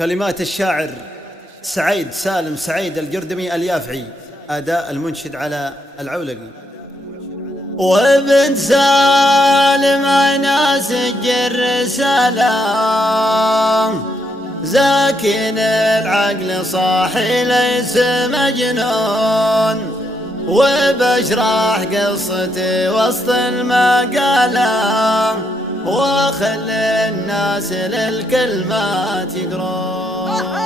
كلمات الشاعر سعيد سالم سعيد الجردمي اليافعي، أداء المنشد على العولقي. وابن سالم أنا سجل سلام، زاكن العقل صاحي ليس مجنون، وبشرح قصتي وسط المقالة وخلي الناس للكلمات يقرون.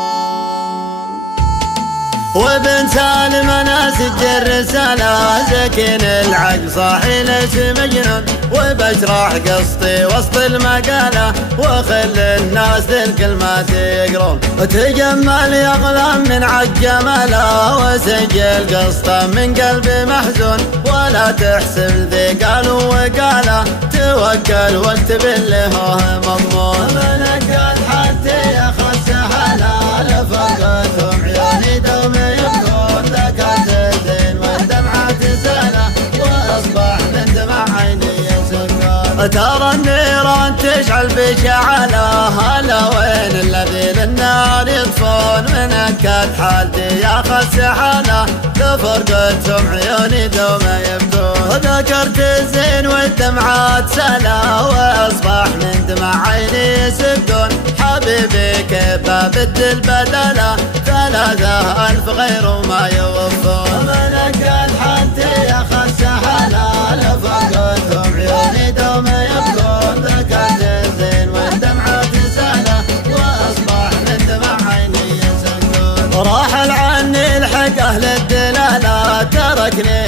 وابن سالم انا سجل رسالة، زكين العقل صاحي ليس مجنون، وبشرح قصتي وسط المقالة وخلي الناس للكلمات يقرون. وتجمل يا غلام من عالجمالة، وسجل قصته من قلبي محزون، ولا تحسب ذي قالوا وقاله، توكل واكتب اللي هو مضمون. منك حتى ياخذ سهالة لفرقتهم عيوني دوم يبكون، ذكرت الزين والدمعة تسالة واصبح من دمع عيني يسكون. ترى النيران تشعل بشعلة، هلا وين الذي للنار يطفون، منكد حالتي ياخذ سحالة لفرقتهم عيوني دوم يبكون. ذكرت الزين والدمعات سلا واصبح من دمع عيني يسكون. حبيبي كيف بدل بدله 3000 غير ما يوفون. منك حتى ياخذ سهالة لفرقتهم عيوني دوم يبكون، ذكرت الزين والدمعة تسالة واصبح من دمع عيني يسكون. راحل عني الحق اهل الدلالة، تركني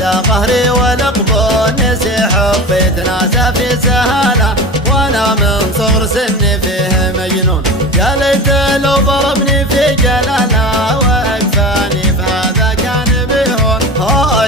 يا قهري والقبون، نسي حبي تناسى في سهالة وانا من صغر سني فيه مجنون. يا ليت لو ضربني في جلاله واكفاني فهذا كان بيهون.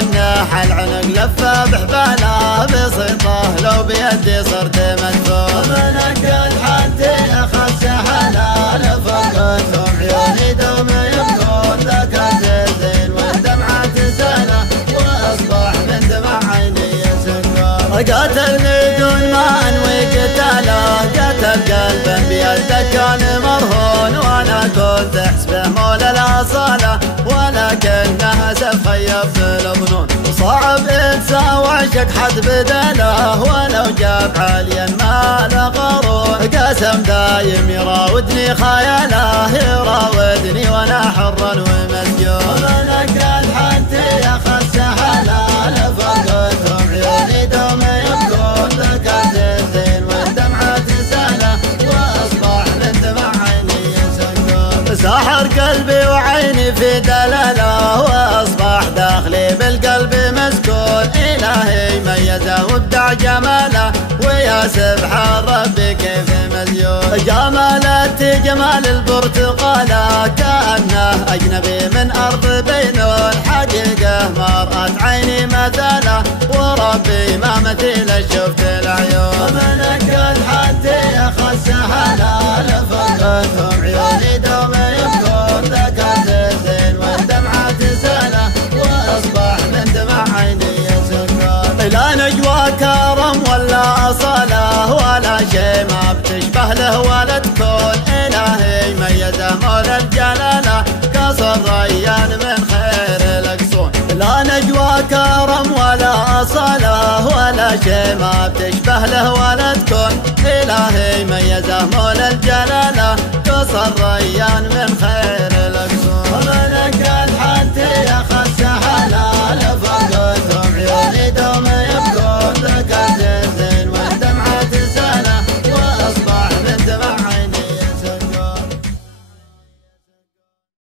النحل عنق لفه بحباله بسيطه لو بيدي صرت مدفون. منك حتى ياخذ سهالة لفرقتهم عيوني دوم يبكون، ذكرت الزين والدمعة تسالة واصبح من دمع عيني يسكون. قاتلني دون ما انوي قتاله، قتل قلبا بيده كان مرهون، وانا كنت احسبه مولى الاصاله ولكنه سف خيب بالظنون. صعب انسى وعشق حد بدله ولو جاب عاليا ما له قارون، قسم دايم يراودني خياله يراودني وانا حرا ومسجون. منك حتى ياخذ سهالة لفرقتهم عيوني دوم يبكون، ذكرت الزين والدمعة تسالة واصبح من دمع عيني يسكون. ساحر قلبي وعيني في دلاله واصبح داخلي بالقلب مسكون. الهي ميزه وابدع جماله ويا سبحان ربي كيف مزيون. جمالتي جمال البرتقاله كأنه اجنبي من ارض بينون، حقيقه ما رأت عيني مثاله وربي ما مثيله شفت العيون. منك حتى ياخذ سهالة لفرقتهم عيوني دوم يبكون، ذكرت الزين والدمعة تسالة واصبح من دمع عيني يسكون. لا نجوى كرم ولا اصاله ولا شيء ما بتشبه له ولا تكون. الهي ميزه مولى الجلاله كسر ريان من خير الاقصون. لا نجوى كرم ولا اصاله ولا شيء ما بتشبه له ولا تكون. الهي ميزه مولى الجلاله كسر ريان من خير الاقصون.